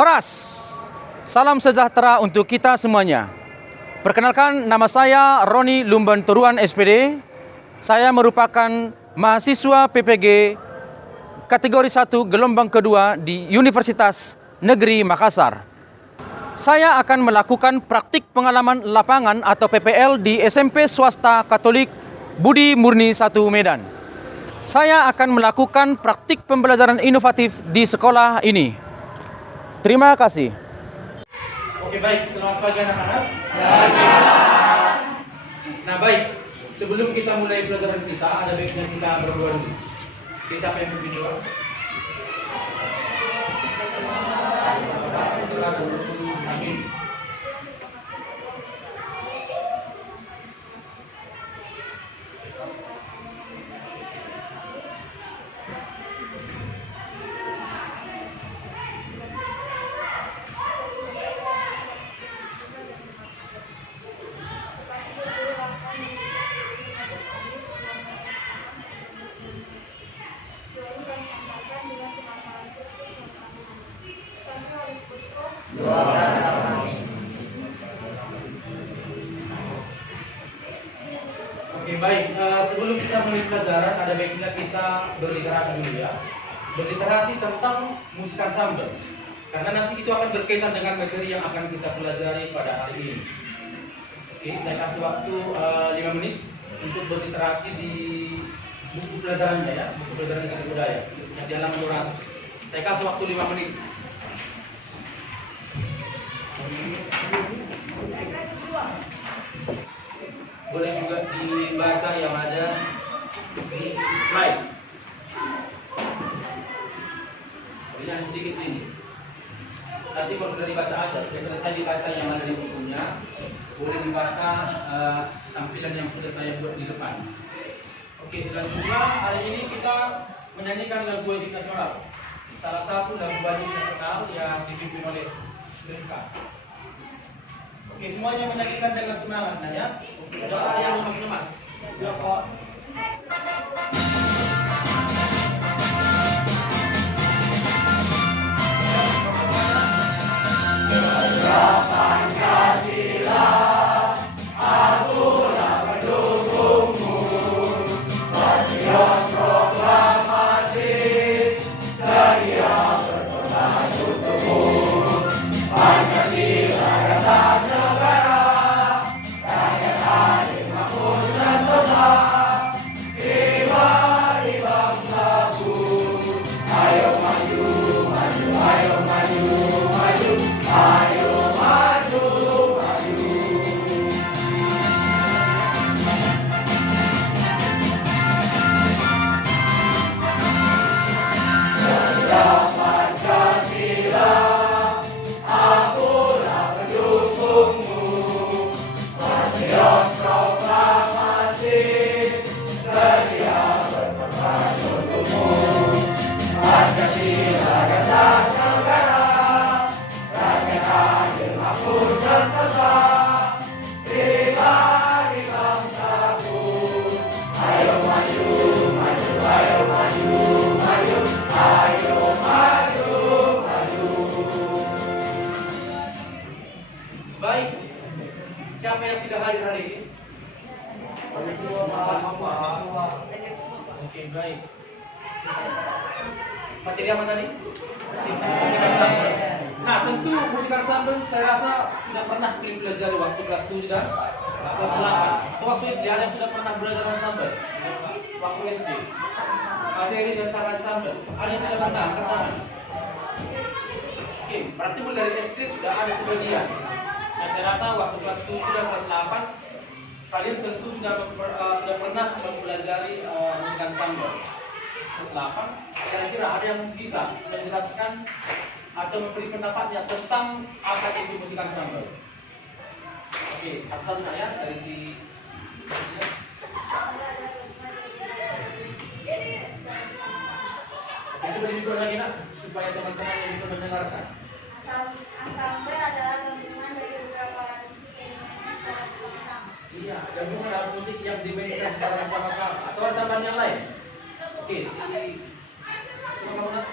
Horas, salam sejahtera untuk kita semuanya. Perkenalkan, nama saya Roni Lumban Turuan SPD. Saya merupakan mahasiswa PPG kategori 1 gelombang kedua di Universitas Negeri Makassar. Saya akan melakukan praktik pengalaman lapangan atau PPL di SMP Swasta Katolik Budi Murni 1 Medan. Saya akan melakukan praktik pembelajaran inovatif di sekolah ini. Terima kasih. Oke, baik. Selamat pagi anak-anak. Nah, baik. Sebelum kita mulai pelajaran kita, ada baiknya kita berdoa dulu. Siapa yang pimpin doa? Amin. Oke, baik. Sebelum kita mulai pelajaran, ada baiknya kita berliterasi dulu ya. Berliterasi tentang musik ensemble. Karena nanti itu akan berkaitan dengan materi yang akan kita pelajari pada hari ini. Oke, saya kasih waktu 5 menit untuk berliterasi di buku pelajarannya ya, buku pelajaran Seni Budaya yang di halaman 200. Saya kasih waktu 5 menit. Boleh juga dibaca yang ada di slide. Jangan sedikit ini. Nanti kalau sudah dibaca aja, sudah selesai dibaca yang ada di bukunya, boleh dibaca tampilan yang sudah saya buat di depan. Oke, selanjutnya hari ini kita menyanyikan lagu wajib nasional. Salah satu lagu wajib nasional yang dipimpin oleh Rifka. Oke, semuanya menyanyikan dengan semangat, ya. Doa yang lemas-lemas. Ya, Pak. Pancasila, akulah pendukungmu. Patriot proklamasi, setia berkorban untukmu. Pancasila dasar negara, rakyat adil makmur sentosa. Jiwa di bangsaku, ayo maju, maju, ayo maju, maju, ayo maju, maju. Bendera Pancasila, akulah pendukungmu. Patriot proklamasi, setia berkorban untukmu. Pancasila dasar negara, rakyat adil makmur sentosa. Jiwa di bangsaku, ayo maju, maju, ayo maju, maju, ayo maju, maju. Baik, siapa yang tidak hadir hari ini? Oke, baik. Materi apa tadi? Musik ensemble. Nah, tentu musik ensemble saya rasa tidak pernah dipelajari waktu kelas 7 dan kelas 8. Atau waktu SD ada yang sudah pernah belajar ensemble? Waktu SD. Materi tentang ensemble. Ada yang tidak pernah? Angkat tangan. Oke, berarti mulai dari SD sudah ada sebagian. Nah, saya rasa waktu kelas 7 dan kelas 8 kalian tentu sudah pernah mempelajari musik ensemble. Kelas 8, kira-kira ada yang bisa menjelaskan atau memberi pendapatnya tentang apa itu musik ensemble? Oke, satu-satu saya dari si Oke, coba dibuat lagi nak, supaya teman-teman yang bisa mendengarkan. Ensemble adalah gabungan dari beberapa alat musik yang dimainkan bersama. Iya, gabungan alat musik yang dimainkan secara bersama-sama. Atau ada tambahan yang lain? Oke, si Coba kamu nak.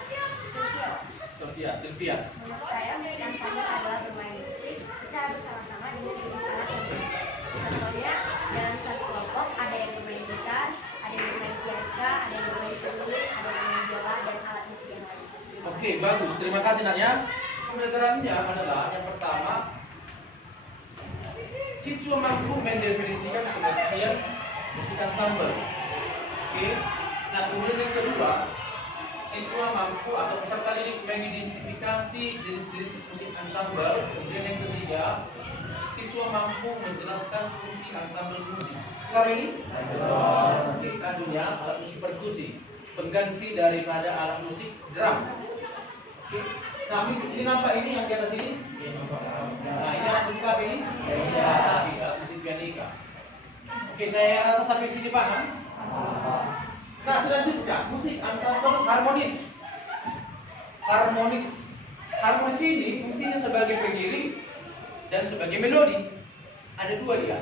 Sylvia. Menurut saya, musik ensemble adalah bermain musik secara bersama-sama dengan jenis alat yang berbeda. Contohnya, dalam satu kelompok ada yang bermain gitar, ada yang bermain pianika, ada yang bermain seruling, ada yang bermain biola, dan alat musik yang lain. Oke, bagus. Terima kasih naknya. Pembelajarannya adalah yang pertama, siswa mampu mendefinisikan pengertian musik ensemble. Oke. Nah, kemudian yang kedua, siswa mampu atau peserta didik mengidentifikasi jenis-jenis musik ensemble. Kemudian yang ketiga, siswa mampu menjelaskan fungsi ensemble musik. Kali ini, adunya alat musik perkusi, pengganti daripada alat musik drum. Oke. Nah, ini nampak ini yang di atas ini. Nah, ini alat musik apa ini? Alat musik pianika. Oke, saya rasa sampai sini paham. Nah, selanjutnya musik ensemble harmonis. Harmonis ini fungsinya sebagai pengiring dan sebagai melodi. Ada dua dia.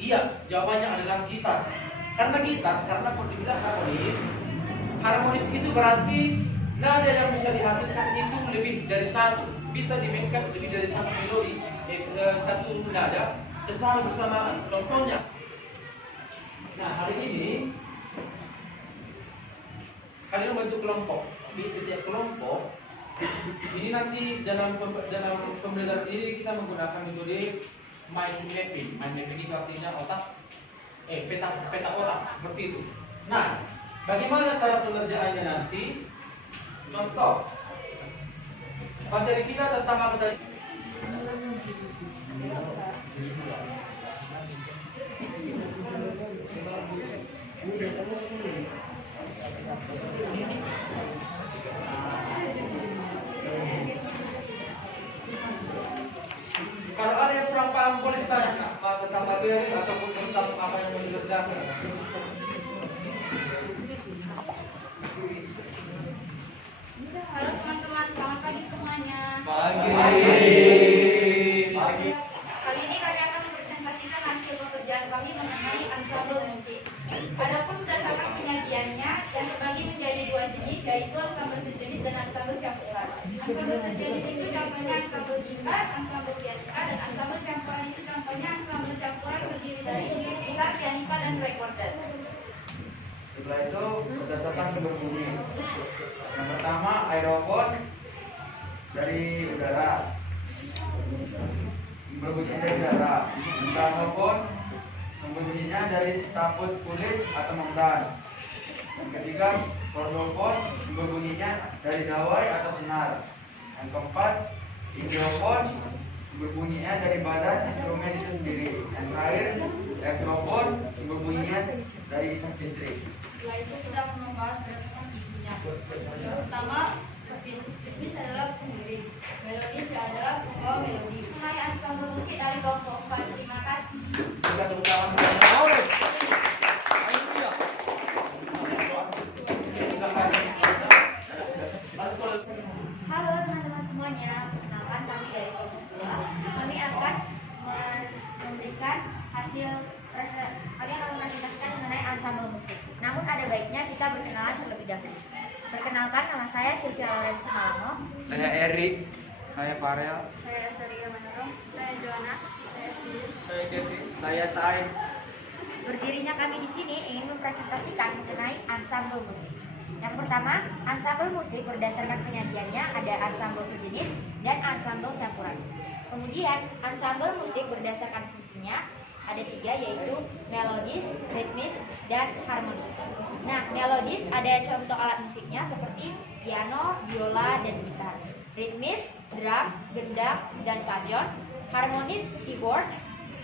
Iya, jawabannya adalah gitar. Karena kalau dibilang harmonis itu berarti nada yang bisa dihasilkan itu lebih dari satu. Bisa dimainkan lebih dari satu melodi, satu nada secara bersamaan. Contohnya, nah hari ini kalian membentuk kelompok. Di setiap kelompok ini nanti dalam pembelajaran ini kita menggunakan metode mind mapping. Mind mapping itu artinya peta otak seperti itu. Nah, bagaimana cara pengerjaannya nanti? Contoh, materi kita tentang apa tadi? Kalau ada yang kurang paham boleh tanya tentang materi ataupun tentang apa yang mau dikerjakan. Halo teman-teman, selamat pagi semuanya. Pagi. Kali ini kami akan mempresentasikan hasil pekerjaan kami mengenai ensemble musik. Adapun berdasarkan penyajiannya yang terbagi menjadi dua jenis, yaitu ensemble sejenis dan ensemble campuran. Ensemble sejenis itu contohnya ensemble gitar, ensemble pianika, dan ensemble campuran itu contohnya ensemble campuran terdiri dari gitar, pianika, dan recorder. Setelah itu berdasarkan sumber bunyi. Yang pertama aerofon dari udara, berbunyi dari udara. Gramofon berbunyinya dari saput kulit atau membran. Yang ketiga kordofon berbunyinya dari dawai atau senar. Yang keempat hidrofon berbunyinya dari badan instrumen itu sendiri. Yang terakhir elektrofon berbunyinya dari isap listrik. Setelah itu kita akan membahas berdasarkan ibunya. Pertama, ritmis adalah pengiring, melodis adalah pembawa melodi. Hai ensemble musik dari kelompok 4. Terima kasih. Kita tepuk tangan. Halo teman-teman semuanya, perkenalkan kami dari kelompok 2. Kami akan memberikan hasil kami akan menjelaskan mengenai ensemble musik. Namun ada baiknya kita berkenalan terlebih dahulu. Perkenalkan, nama saya Sylvia Lorenzi Malamo. Saya Erik, saya Farel, Saya Asaria Manurung. Saya Joanna. Saya Sili. saya Kevin, saya Said. Berdirinya kami di sini ingin mempresentasikan mengenai ensemble musik. Yang pertama, ensemble musik berdasarkan penyajiannya ada ensemble sejenis dan ensemble campuran. Kemudian, ensemble musik berdasarkan fungsinya ada 3, yaitu melodis, ritmis, dan harmonis. Nah, melodis ada contoh alat musiknya seperti piano, biola, dan gitar. Ritmis, drum, gendang, dan kajon. Harmonis, keyboard,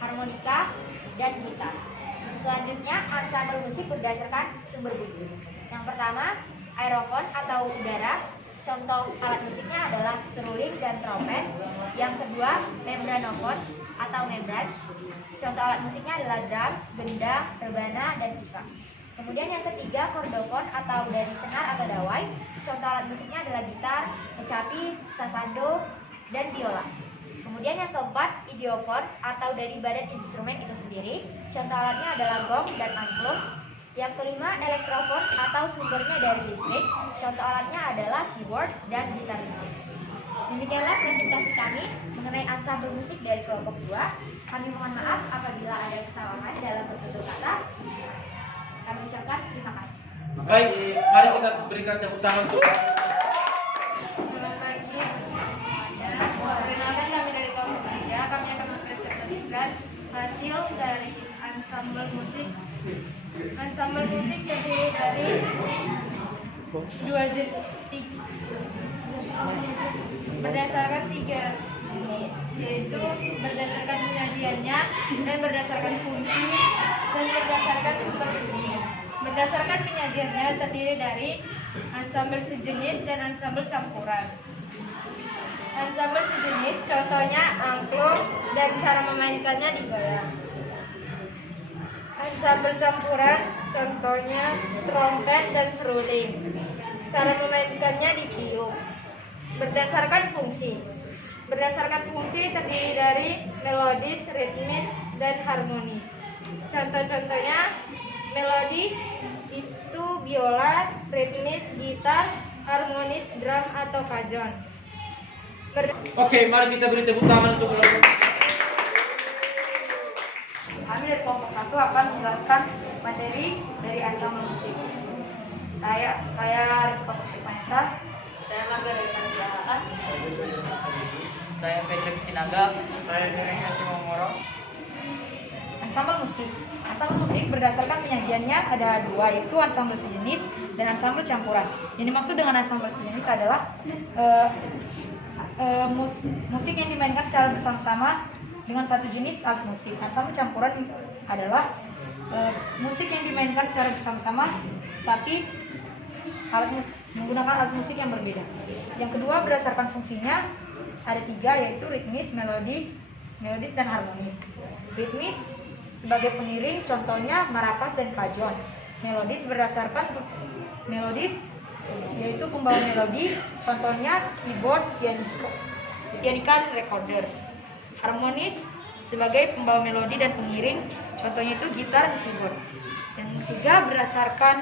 harmonika, dan gitar. Selanjutnya, ensemble musik berdasarkan sumber bunyi. Yang pertama, aerofon atau udara. Contoh alat musiknya adalah seruling dan trompet. Yang kedua, membranofon atau membran. Contoh alat musiknya adalah drum, gendang, rebana, dan pisang. Kemudian yang ketiga, kordofon atau dari senar atau dawai. Contoh alat musiknya adalah gitar, kecapi, sasando, dan biola. Kemudian yang keempat, idiofon atau dari badan instrumen itu sendiri. Contoh alatnya adalah gong dan angklung. Yang kelima, elektrofon atau sumbernya dari listrik. Contoh alatnya adalah keyboard dan gitar listrik. Demikianlah presentasi kami mengenai ansambel musik dari kelompok 2. Kami mohon maaf apabila ada kesalahan dalam bertutur kata. Kami ucapkan terima kasih. Baik, mari kita berikan tepuk tangan untuk Selamat pagi. Perkenalkan kami dari kelompok 3. Kami akan mempresentasikan hasil dari ansambel musik. Ansambel musik terdiri dari berdasarkan 3 jenis, yaitu berdasarkan penyajiannya dan berdasarkan fungsi dan berdasarkan sumber bunyi. Berdasarkan penyajiannya terdiri dari ansambel sejenis dan ansambel campuran. Ansambel sejenis contohnya angklung dan cara memainkannya digoyang. Ansambel campuran contohnya trompet dan seruling. Cara memainkannya ditiup. Berdasarkan fungsi terdiri dari melodis, ritmis, dan harmonis. Contoh-contohnya melodi itu biola, ritmis gitar, harmonis drum atau kajon. Oke, mari kita beri tepuk tangan untuk kelompok. Kami dari kelompok 1 akan menjelaskan materi dari ansambel musik. Saya Rifka Pusipanta. Saya Margareta Silahaan. Saya Fedrik Sinaga. Saya Dirinya Simomoro. Ansambel musik berdasarkan penyajiannya ada 2, yaitu ansambel sejenis dan ansambel campuran. Yang dimaksud dengan ansambel sejenis adalah musik yang dimainkan secara bersama-sama dengan satu jenis alat musik. Ansambel campuran adalah musik yang dimainkan secara bersama-sama tapi menggunakan alat musik yang berbeda. Yang kedua, berdasarkan fungsinya ada 3, yaitu ritmis, melodis dan harmonis. Ritmis sebagai pengiring, contohnya marakas dan kajon. Melodis yaitu pembawa melodi, contohnya keyboard, pianika, dan recorder. Harmonis sebagai pembawa melodi dan pengiring, contohnya itu gitar dan keyboard. Yang ketiga, berdasarkan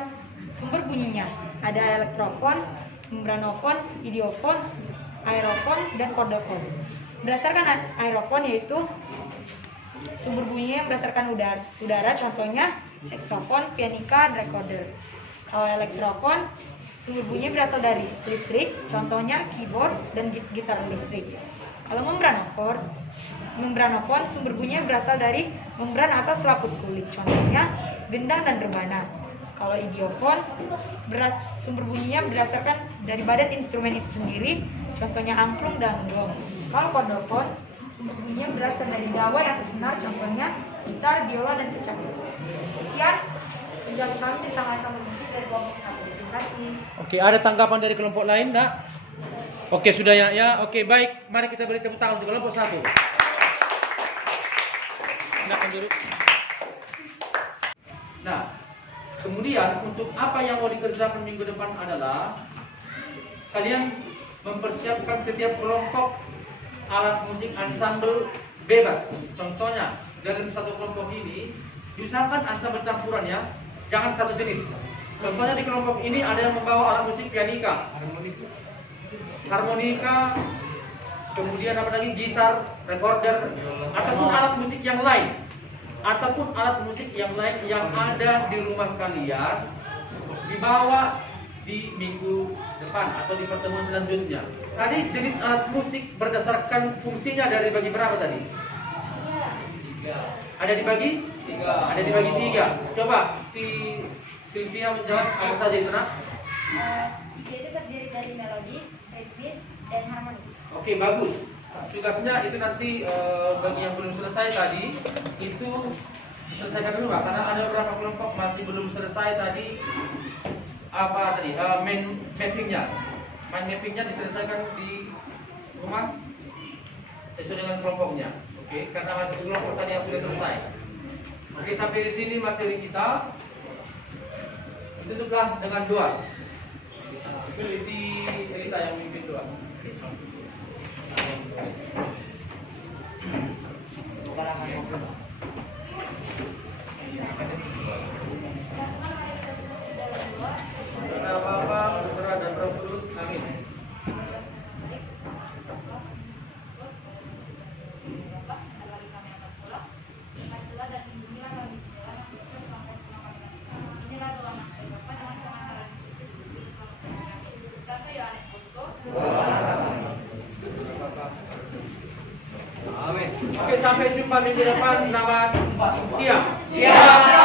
sumber bunyinya ada elektrofon, membranofon, idiofon, aerofon, dan kordofon. Berdasarkan aerofon yaitu sumber bunyinya berdasarkan udara, contohnya saksofon, pianika, dan recorder. Kalau elektrofon, sumber bunyinya berasal dari listrik, contohnya keyboard dan gitar listrik. Kalau membranofon, sumber bunyinya berasal dari membran atau selaput kulit, contohnya gendang dan rebana. Kalau idiofon, sumber bunyinya berdasarkan dari badan instrumen itu sendiri, contohnya angklung dan gong. Kalau kordofon, sumber bunyinya berasal dari gawai atau senar, contohnya gitar, biola, dan kecapi. Sekian penjelasan kami tentang ansambel musik dari kelompok 1. Terima kasih. Oke, ada tanggapan dari kelompok lain, Nak? Oke, sudah ya. Oke, baik. Mari kita beri tepuk tangan untuk kelompok 1. Nah, kemudian untuk apa yang mau dikerjakan minggu depan adalah kalian mempersiapkan setiap kelompok alat musik ansambel bebas. Contohnya dalam satu kelompok ini diusahakan ansambel campuran ya, jangan satu jenis. Contohnya di kelompok ini ada yang membawa alat musik pianika, harmonika, kemudian apa lagi, gitar, recorder, ataupun alat musik yang lain. Ataupun alat musik yang lain yang ada di rumah kalian dibawa di minggu depan atau di pertemuan selanjutnya. Tadi jenis alat musik berdasarkan fungsinya dari bagi berapa tadi? 3. Ada dibagi? 3. Ada dibagi 3. Coba si Sylvia menjawab apa saja itu, Nak? 3 itu terdiri dari melodis, ritmis, dan harmonis. Oke, bagus. Tugasnya itu nanti bagi yang belum selesai tadi itu selesaikan dulu, Pak, karena ada beberapa kelompok masih belum selesai tadi main mappingnya diselesaikan di rumah sesuai dengan kelompoknya. Oke, karena masih kelompok tadi yang sudah selesai. Oke, sampai di sini materi kita. Tutuplah dengan doa. Itu si Elita yang memimpin doa. Oke, sampai jumpa minggu depan. Selamat siang. Siap.